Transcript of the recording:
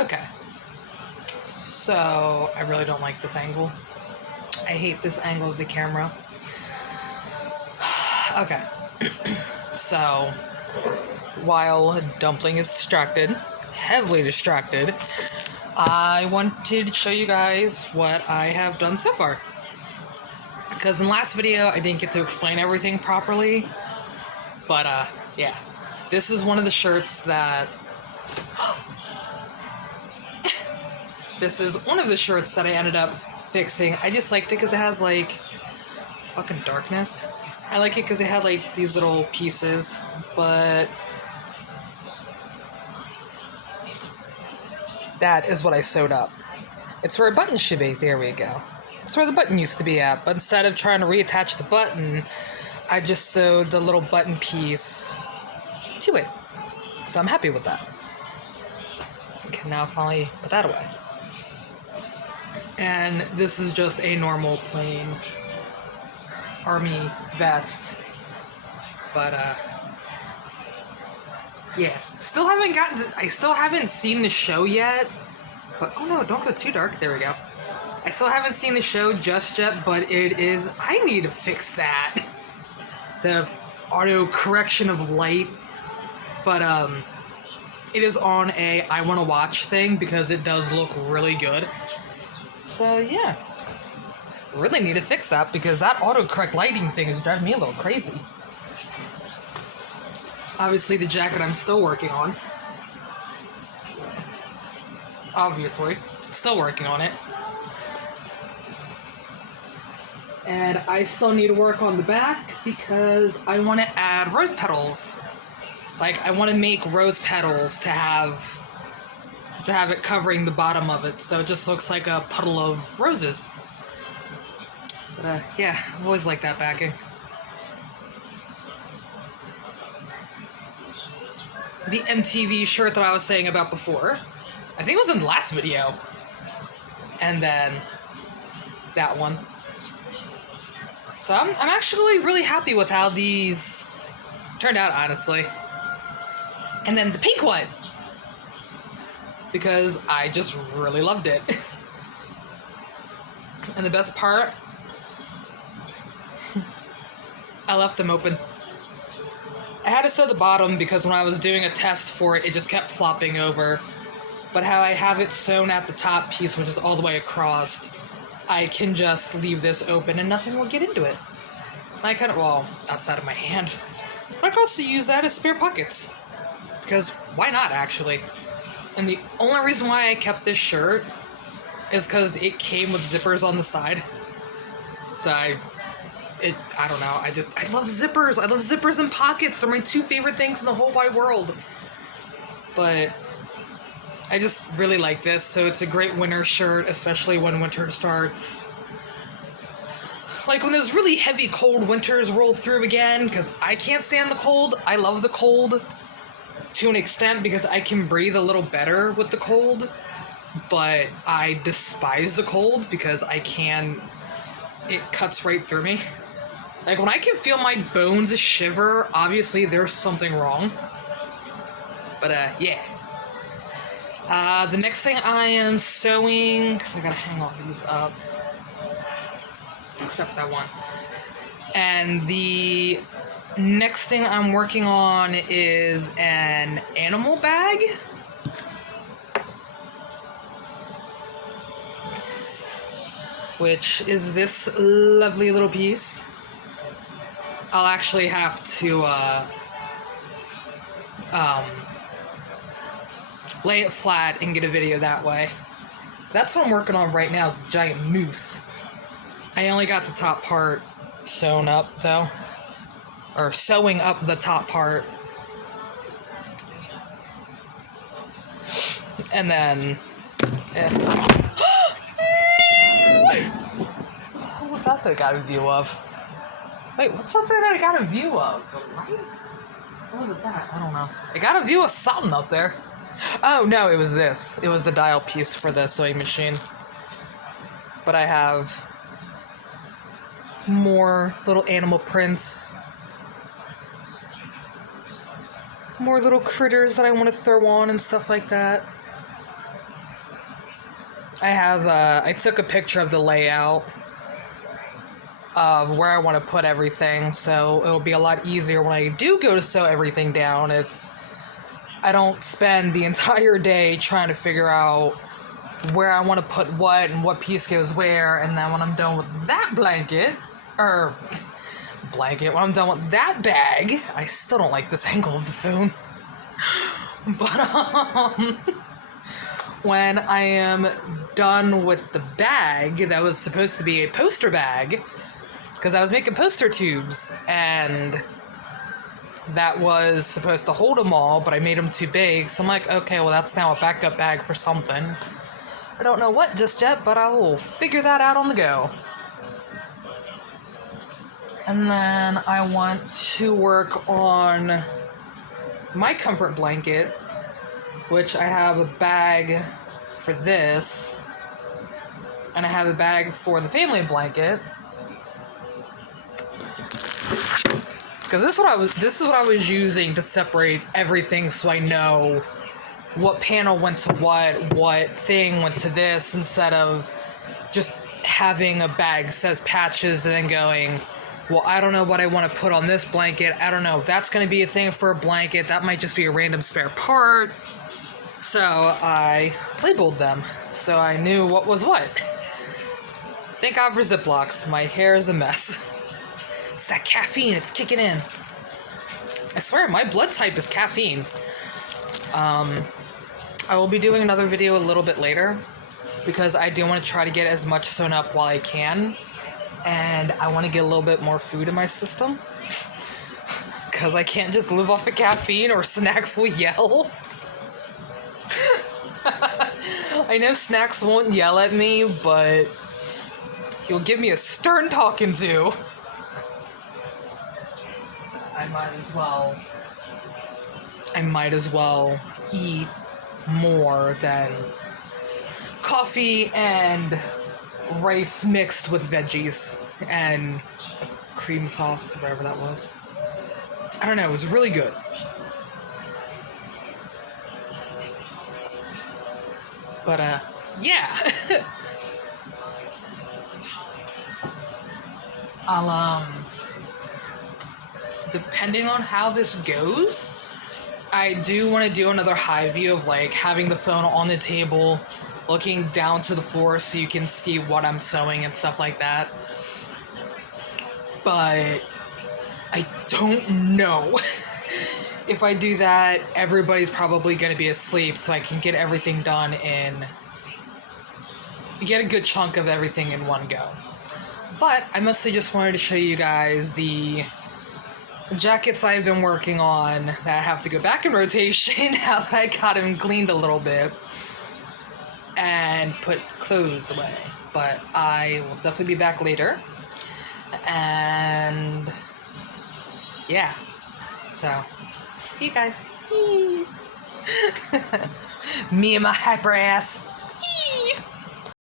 Okay. So, I really don't like this angle. I hate this angle of the camera. Okay. So, while Dumpling is distracted, heavily distracted, I wanted to show you guys what I have done so far. Because in the last video, I didn't get to explain everything properly. But, yeah. This is one of the shirts that... This is one of the shirts that I ended up fixing. I just liked it because it has, like, fucking darkness. I like it because it had, like, these little pieces, but... That is what I sewed up. It's where a button should be. There we go. It's where the button used to be at, but instead of trying to reattach the button, I just sewed the little button piece to it. So I'm happy with that. I can now finally put that away. And this is just a normal plain army vest. But, yeah. I still haven't seen the show yet. But, oh no, don't go too dark. There we go. I still haven't seen the show just yet, but I need to fix that. The auto correction of light. But, it is on a I want to watch thing because it does look really good. So, yeah. Really need to fix that because that autocorrect lighting thing is driving me a little crazy. Obviously, the jacket I'm still working on. Obviously. Still working on it. And I still need to work on the back because I want to add rose petals. Like, I want to make rose petals to have it covering the bottom of it, so it just looks like a puddle of roses. But, yeah, I've always liked that backing. The MTV shirt that I was saying about before, I think it was in the last video. And then that one. So I'm actually really happy with how these turned out, honestly. And then the pink one, because I just really loved it. And the best part, I left them open. I had to sew the bottom because when I was doing a test for it, it just kept flopping over. But how I have it sewn at the top piece, which is all the way across, I can just leave this open and nothing will get into it. And I kind of, well, outside of my hand. But I can also use that as spare pockets. Because why not, actually? And the only reason why I kept this shirt is because it came with zippers on the side. So I don't know, I love zippers. I love zippers and pockets. They're my two favorite things in the whole wide world. But I just really like this, so it's a great winter shirt, especially when winter starts. Like when those really heavy cold winters roll through again, because I can't stand the cold. I love the cold to an extent because I can breathe a little better with the cold, but I despise the cold because it cuts right through me. Like when I can feel my bones shiver, obviously there's something wrong. But yeah. The next thing I am sewing, because I gotta hang all these up, except for that one. And the next thing I'm working on is an animal bag. Which is this lovely little piece. I'll actually have to lay it flat and get a video that way. That's what I'm working on right now, is a giant moose. I only got the top part sewn up, though. Or sewing up the top part. And then... What was that I got a view of? Wait, what's something that I got a view of? The light? What was it that? I don't know. I got a view of something up there. Oh, no, it was this. It was the dial piece for the sewing machine. But I have more little animal prints. More little critters that I want to throw on and stuff like that. I took a picture of the layout of where I want to put everything, so it'll be a lot easier when I do go to sew everything down. I don't spend the entire day trying to figure out where I want to put what and what piece goes where, and then when I'm done with that when I'm done with that bag, I still don't like this angle of the phone, but when I am done with the bag that was supposed to be a poster bag, because I was making poster tubes, and that was supposed to hold them all, but I made them too big, so I'm like, okay, well, that's now a backup bag for something. I don't know what just yet, but I will figure that out on the go. And then I want to work on my comfort blanket, which I have a bag for this, and I have a bag for the family blanket. Because this is what I was using to separate everything, so I know what panel went to what thing went to this, instead of just having a bag that says patches and then going, well, I don't know what I want to put on this blanket. I don't know if that's going to be a thing for a blanket. That might just be a random spare part. So I labeled them, so I knew what was what. Thank God for Ziplocs. My hair is a mess. It's that caffeine. It's kicking in. I swear, my blood type is caffeine. I will be doing another video a little bit later, because I do want to try to get as much sewn up while I can. And I want to get a little bit more food in my system, because I can't just live off of caffeine or Snacks will yell. I know Snacks won't yell at me, but he'll give me a stern talking to. I might as well eat more than coffee and rice mixed with veggies and cream sauce, whatever that was. I don't know, it was really good. But, yeah. I'll, depending on how this goes, I do want to do another high view of, like, having the phone on the table, looking down to the floor so you can see what I'm sewing and stuff like that. But I don't know. If I do that, everybody's probably going to be asleep, so I can get everything done get a good chunk of everything in one go. But I mostly just wanted to show you guys the jackets I've been working on that I have to go back in rotation now that I got them cleaned a little bit, and put clothes away. But I will definitely be back later. And yeah, so see you guys. Me and my hyper ass.